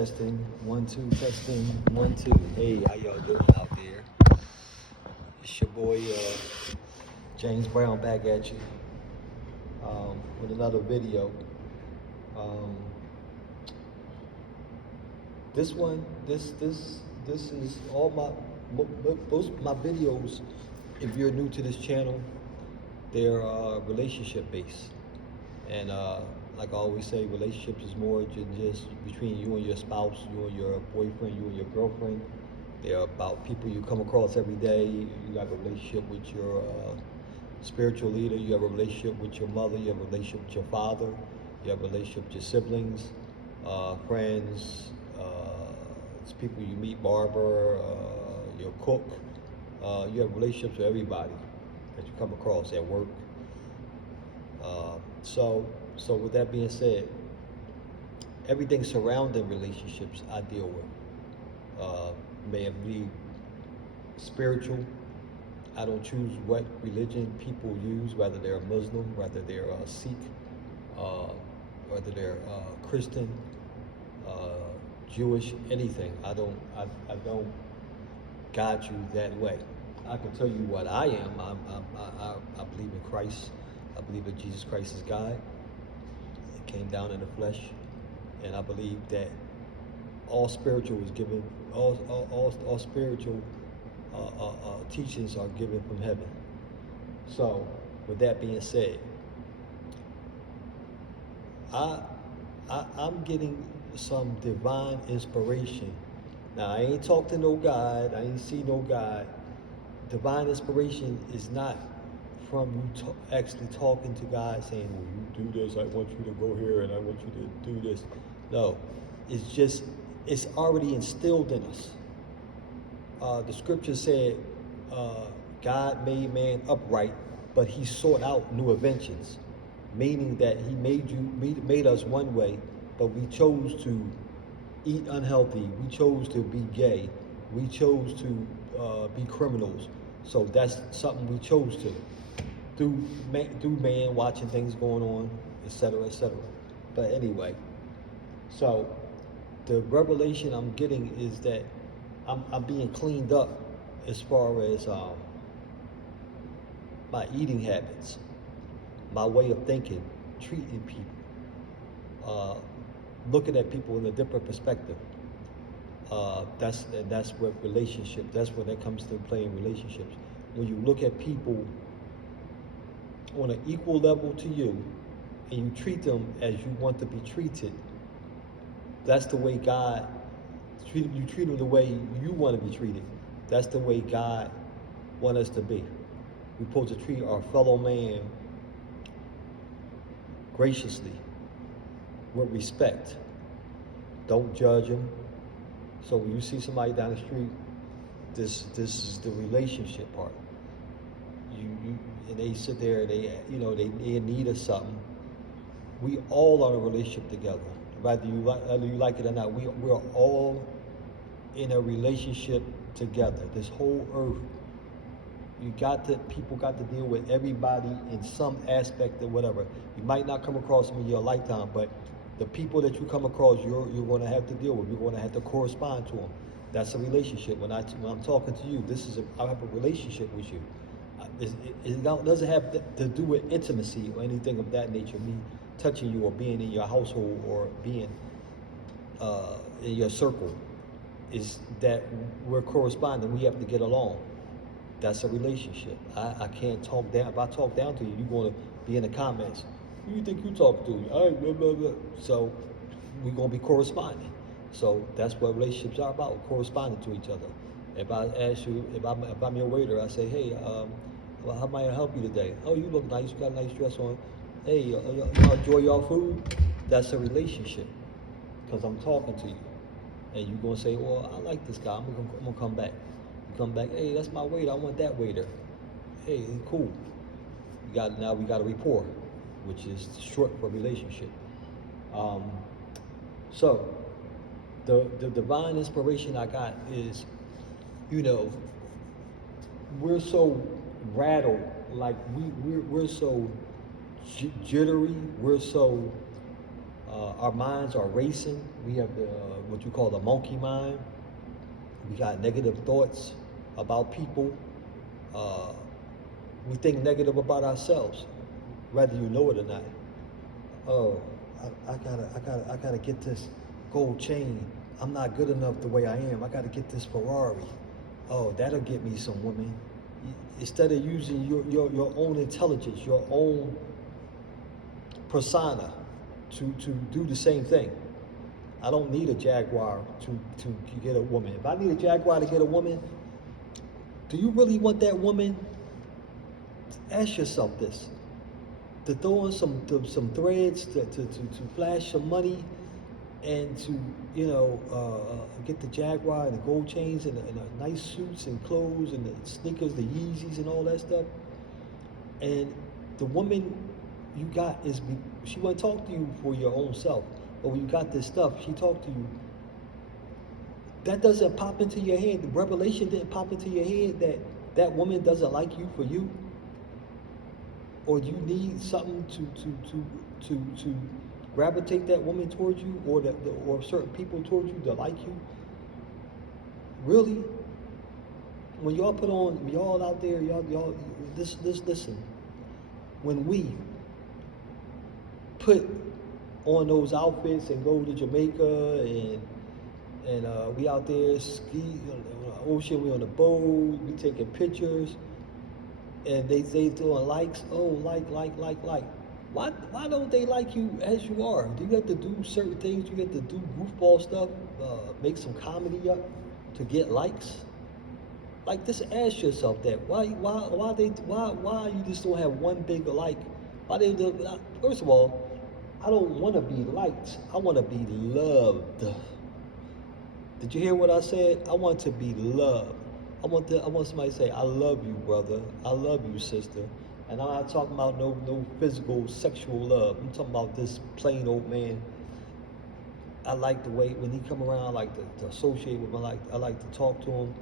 Testing, 1, 2, testing, 1, 2. Hey, how y'all doing out there? It's your boy James Brown back at you with another video. Um, this one, this is all most of my videos. If you're new to this channel, they're relationship based, and like I always say, relationships is more than just between you and your spouse, you and your boyfriend, you and your girlfriend. They're about people you come across every day. You have a relationship with your spiritual leader. You have a relationship with your mother. You have a relationship with your father. You have a relationship with your siblings, friends. It's people you meet, barber, your cook. You have relationships with everybody that you come across at work. So with that being said, everything surrounding relationships I deal with. May it be spiritual. I don't choose what religion people use, whether they're a Muslim, whether they're a Sikh, whether they're Christian, Jewish, anything. I don't guide you that way. I can tell you what I am. I believe in Christ. I believe that Jesus Christ is God. He came down in the flesh, and I believe that all spiritual was given. All spiritual teachings are given from heaven. So, with that being said, I'm getting some divine inspiration. Now, I ain't talked to no God. I ain't see no God. Divine inspiration is not from you actually talking to God saying, well, you do this, I want you to go here, and I want you to do this. No, it's already instilled in us. The scripture said, God made man upright, but he sought out new inventions, meaning that he made us one way, but we chose to eat unhealthy, we chose to be gay, we chose to be criminals. So that's something we chose to through man watching things going on, etc., etc. But anyway, so the revelation I'm getting is that I'm being cleaned up as far as my eating habits, my way of thinking, treating people, looking at people in a different perspective. That's what relationship. That's where that comes to play in relationships. When you look at people on an equal level to you, and you treat them as you want to be treated, that's the way God treated you. Treat them the way you want to be treated. That's the way God wants us to be. We're supposed to treat our fellow man graciously, with respect. Don't judge them. So when you see somebody down the street, this is the relationship part. And they sit there, they in need of something. We all are in a relationship together, whether you like it or not. We're all in a relationship together. This whole earth, people got to deal with everybody in some aspect or whatever. You might not come across them in your lifetime, but the people that you come across, you're going to have to deal with. You're going to have to correspond to them. That's a relationship. When I'm talking to you, I have a relationship with you. It doesn't have to do with intimacy or anything of that nature. Me touching you or being in your household or being in your circle, is that we're corresponding. We have to get along. That's a relationship. I can't talk down. If I talk down to you, you're going to be in the comments. Who you think you talk to? Blah, blah, blah. So we're going to be corresponding. So that's what relationships are about, corresponding to each other. If I ask you, if I'm your waiter, I say, hey, well, how might I help you today? Oh, you look nice. You got a nice dress on. Hey, y'all enjoy y'all food? That's a relationship, because I'm talking to you. And you're going to say, well, I like this guy. I'm going to come back. You come back, hey, that's my waiter. I want that waiter. Hey, cool. Now we got a rapport, which is short for relationship. So the divine inspiration I got is, we're so rattled, like we're so jittery, we're so Our minds are racing. We have the what you call the monkey mind. We got negative thoughts about people. Uh, we think negative about ourselves, whether you know it or not. Oh, I gotta get this gold chain. I'm not good enough the way I am. I gotta get this Ferrari. Oh, that'll get me some women. Instead of using your own intelligence, your own persona to do the same thing. I don't need a Jaguar to get a woman. If I need a Jaguar to get a woman, do you really want that woman? Ask yourself this. To throw in some threads to flash some money and to get the Jaguar and the gold chains and the nice suits and clothes and the sneakers, the Yeezys and all that stuff. And the woman you got she want to talk to you for your own self. But when you got this stuff, she talked to you. That doesn't pop into your head. The revelation didn't pop into your head that that woman doesn't like you for you. Or do you need something to gravitate that woman towards you, or certain people towards you to like you? Really? When y'all out there, y'all listen. When we put on those outfits and go to Jamaica and we out there ski on the ocean, we on the boat, we taking pictures. And they doing likes, like. Why don't they like you as you are? Do you have to do certain things? Do you have to do goofball stuff, make some comedy up to get likes? Like, just ask yourself that. Why you just don't have one big like? First of all, I don't want to be liked. I want to be loved. Did you hear what I said? I want to be loved. I want somebody to say, I love you, brother. I love you, sister. And I'm not talking about no physical, sexual love. I'm talking about this plain old man. I like the way, when he come around, I like to associate with him. I like to talk to him.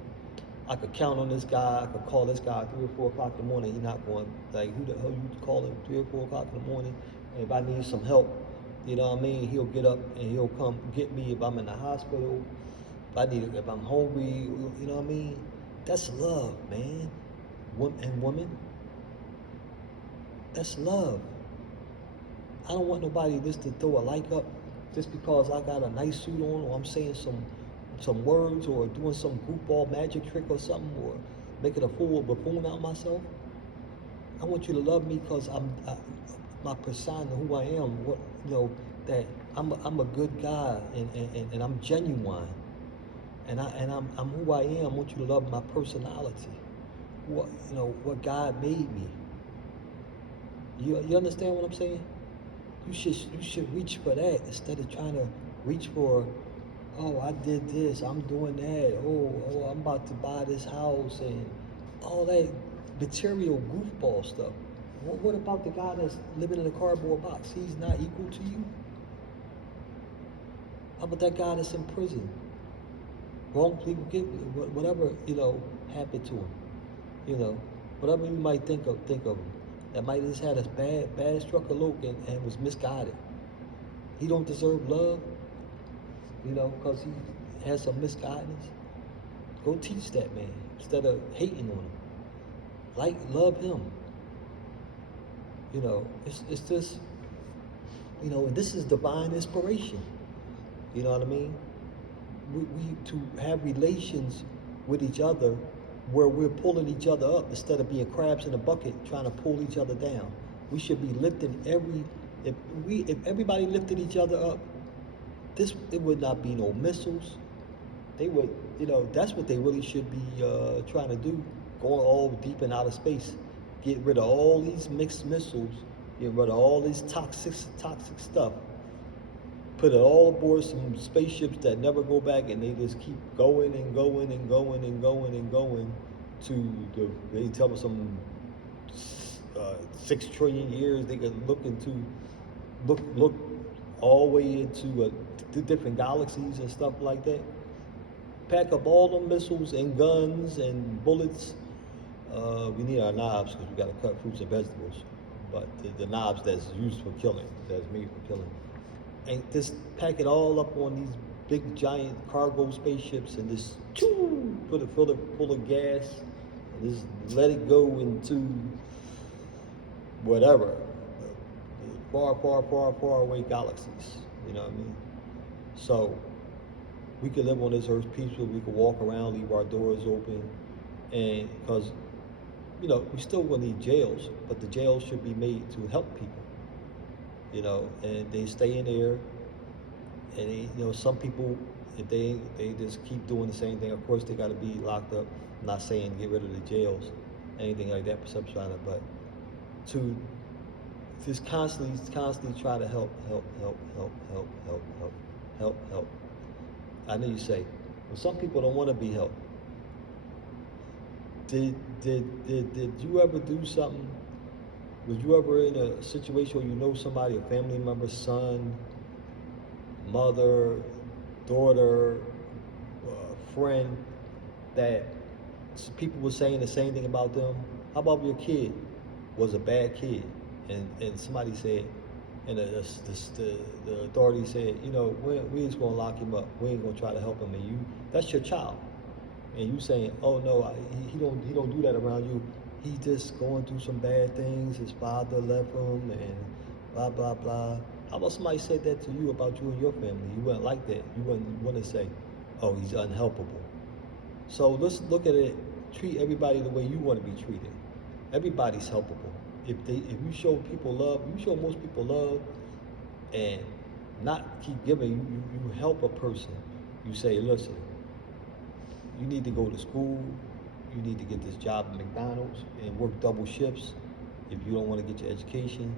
I could count on this guy. I could call this guy 3 or 4 o'clock in the morning. He's not going, like, who the hell you calling 3 or 4 o'clock in the morning? And if I need some help, you know what I mean? He'll get up and he'll come get me if I'm in the hospital. If I'm hungry, you know what I mean? That's love, man. And woman, that's love. I don't want nobody just to throw a like up just because I got a nice suit on, or I'm saying some words, or doing some goofball magic trick or something, or making a buffoon out of myself. I want you to love me because my persona, who I am, that I'm a good guy and I'm genuine. And I'm who I am. I want you to love my personality. What God made me. You understand what I'm saying? You should reach for that instead of trying to reach for, oh, I did this, I'm doing that, oh, I'm about to buy this house, and all that material goofball stuff. What about the guy that's living in a cardboard box? He's not equal to you? How about that guy that's in prison? Wrongfully whatever happened to him, whatever you might think of him, that might have just had a bad struck a look and was misguided. He don't deserve love, because he has some misguidance. Go teach that man instead of hating on him. Love him. It's just, and this is divine inspiration. You know what I mean? We to have relations with each other where we're pulling each other up instead of being crabs in a bucket trying to pull each other down. We should be lifting if everybody lifted each other up, it would not be no missiles. They would, that's what they really should be trying to do, going all deep in outer space. Get rid of all these mixed missiles, get rid of all this toxic stuff. Put it all aboard some spaceships that never go back, and they just keep going and going and going and going and going they tell us some 6 trillion years they could look all the way into the different galaxies and stuff like that. Pack up all the missiles and guns and bullets. We need our knives because we got to cut fruits and vegetables, but the knives that's used for killing, that's made for killing. and just pack it all up on these big giant cargo spaceships and just put it full of gas and just let it go into whatever, far away galaxies. You know what I mean? So we could live on this earth peacefully. We could walk around, leave our doors open, and because we still will need jails, but the jails should be made to help people. And they stay in there, and some people, if they just keep doing the same thing, of course they got to be locked up. I'm not saying get rid of the jails, anything like that, but to just constantly try to help. I know you say, well, some people don't want to be helped. Did you ever do something? Was you ever in a situation where somebody, a family member, son, mother, daughter, friend, that people were saying the same thing about them? How about your kid was a bad kid, and somebody said, and the authority said, we just gonna lock him up. We ain't gonna try to help him. And that's your child, and you saying, oh no, he don't do that around you. He just going through some bad things. His father left him, and blah blah blah. How about somebody said that to you about you and your family? You wouldn't like that. You wouldn't want to say, oh, he's unhelpable. So let's look at it. Treat everybody the way you want to be treated. Everybody's helpable. If you show people love, you show most people love, and not keep giving. You help a person. You say, listen, you need to go to school. You need to get this job at McDonald's and work double shifts if you don't want to get your education.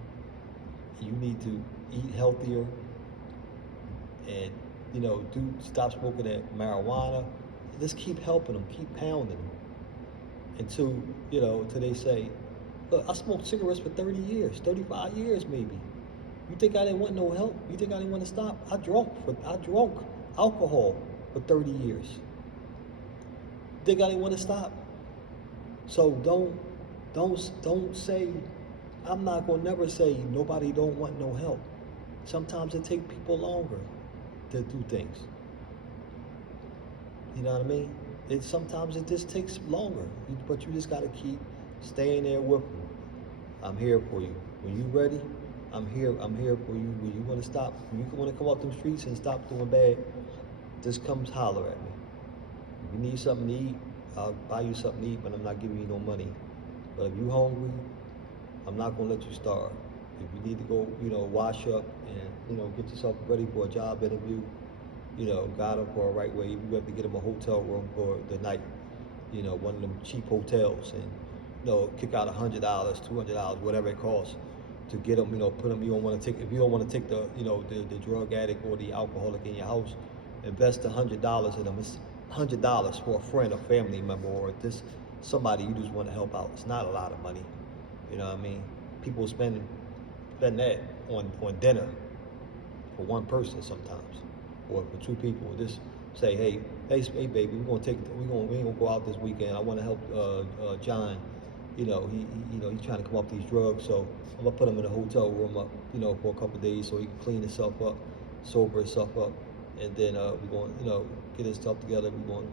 You need to eat healthier and stop smoking that marijuana. Just keep helping them, keep pounding them until they say, look, I smoked cigarettes for 30 years, 35 years maybe. You think I didn't want no help? You think I didn't want to stop? I drunk alcohol for 30 years. You think I didn't want to stop? So don't say, I'm not gonna never say nobody don't want no help. Sometimes it takes people longer to do things. You know what I mean? Sometimes it just takes longer, but you just gotta keep staying there with them. I'm here for you. When you ready, I'm here for you. When you wanna stop, when you wanna come up them streets and stop doing bad, just come holler at me. If you need something to eat, I'll buy you something to eat, but I'm not giving you no money. But if you hungry, I'm not gonna let you starve. If you need to go, wash up and, get yourself ready for a job interview, guide them for a right way. You have to get them a hotel room for the night, one of them cheap hotels, and, kick out $100, $200, whatever it costs to get them, put them, if you don't want to take the, the drug addict or the alcoholic in your house, invest $100 in them. It's $100 for a friend or family member or just somebody you just want to help out. It's not a lot of money. You know what I mean? People spend that on dinner for one person sometimes, or for two people. Just say, hey baby, we ain't gonna go out this weekend. I want to help John. He's trying to come off these drugs, so I'm gonna put him in a hotel room up, for a couple of days so he can clean himself up, sober himself up, and then we're going, get his stuff together. We're going,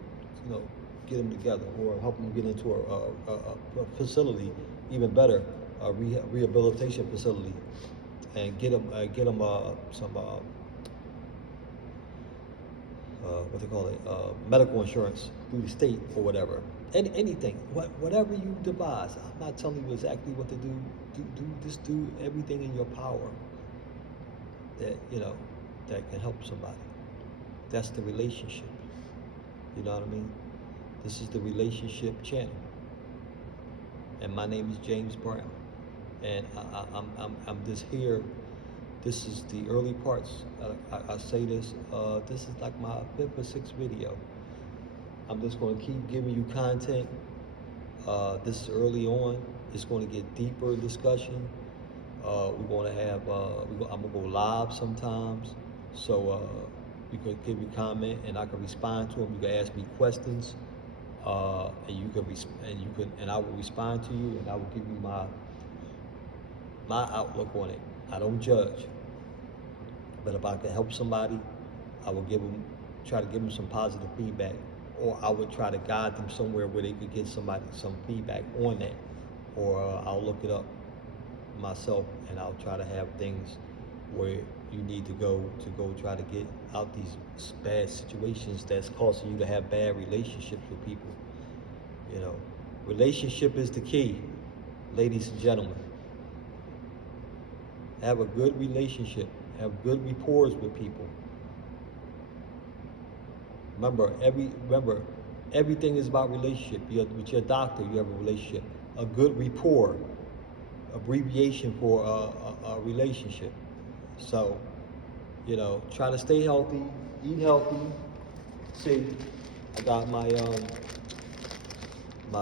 get him together, or help him get into a facility, even better, a rehabilitation facility, and get him some what they call it, medical insurance through the state or whatever. Anything, whatever you devise. I'm not telling you exactly what to do. Just do everything in your power that that can help somebody. That's the relationship. You know what I mean? This is the relationship channel, and my name is James Brown, and I'm just here. This is the early parts. I say this. This is like my 5th or 6th video. I'm just going to keep giving you content. This is early on. It's going to get deeper discussion. We're going to have. I'm going to go live sometimes, so you can give me comment and I can respond to them. You can ask me questions, and I will respond to you, and I will give you my outlook on it. I don't judge. But if I could help somebody, I would try to give them some positive feedback, or I would try to guide them somewhere where they could get some feedback on that, or I'll look it up myself, and I'll try to have things where you need to go try to get out these bad situations that's causing you to have bad relationships with people. You know, relationship is the key, ladies and gentlemen. Have a good relationship. Have good rapport with people. Remember, everything is about relationship. With your doctor, you have a relationship. A good rapport, abbreviation for a relationship. So, you know, try to stay healthy, eat healthy. See, I got my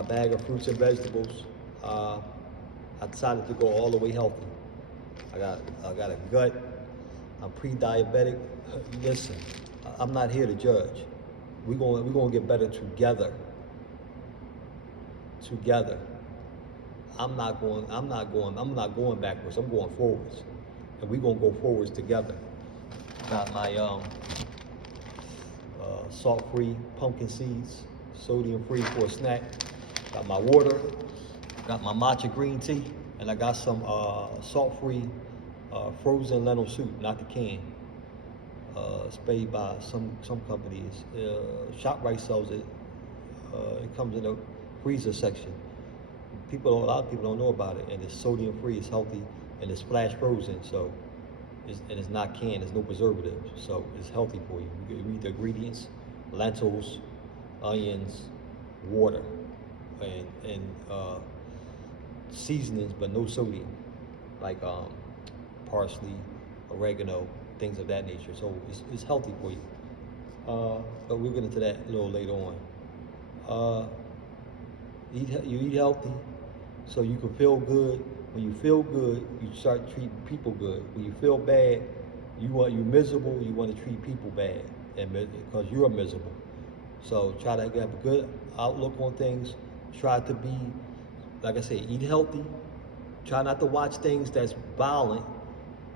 bag of fruits and vegetables. I decided to go all the way healthy. I got a gut. I'm pre-diabetic. Listen, I'm not here to judge. We're gonna get better together. Together. I'm not going backwards. I'm going forwards. And we're gonna go forwards together. Got my salt-free pumpkin seeds, sodium-free for a snack. Got my water. Got my matcha green tea, and I got some salt-free frozen lentil soup, not the can. It's made by some companies. ShopRite sells it. It comes in the freezer section. A lot of people don't know about it, and it's sodium-free, it's healthy, and it's flash frozen. So, it's not canned. There's no preservatives, so it's healthy for you. You can read the ingredients: lentils, onions, water, and seasonings, but no sodium, like parsley, oregano, things of that nature. So it's healthy for you. But we'll get into that a little later on. You eat healthy so you can feel good. When you feel good, you start treating people good. When you feel bad, you're miserable, you want to treat people bad, and because you're miserable. So try to have a good outlook on things. Try to be, like I say, eat healthy. Try not to watch things that's violent,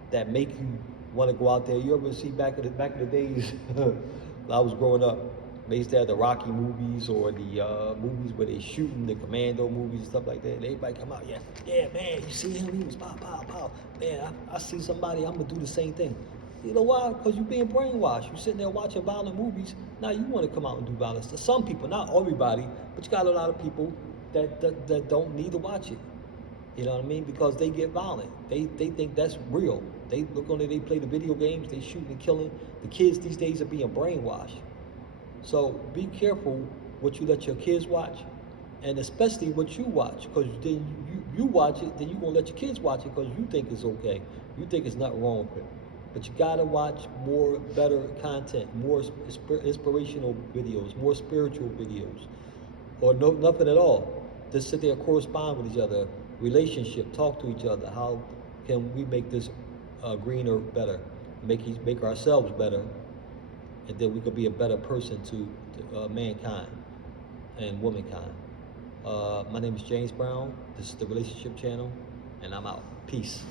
that make you want to go out there. You ever see back in the days when I was growing up, they used to have the Rocky movies or the movies where they shooting, the Commando movies and stuff like that. And everybody come out, yeah, man, you see him? He was pow, pow, pow. Man, I see somebody, I'm gonna do the same thing. You know why? Because you're being brainwashed. You're sitting there watching violent movies. Now you want to come out and do violence. To some people, not everybody, but you got a lot of people that don't need to watch it. You know what I mean? Because they get violent. They think that's real. They look on it, they play the video games, they shooting and killing. The kids these days are being brainwashed. So be careful what you let your kids watch, and especially what you watch, because then you watch it, then you're going to let your kids watch it because you think it's okay. You think it's not wrong with it. But you got to watch more, better content, more inspirational videos, more spiritual videos, or nothing at all. Just sit there and correspond with each other, relationship, talk to each other. How can we make this greener, better, make ourselves better, and then we could be a better person to mankind and womankind. My name is James Brown. This is the Relationship Channel, and I'm out. Peace.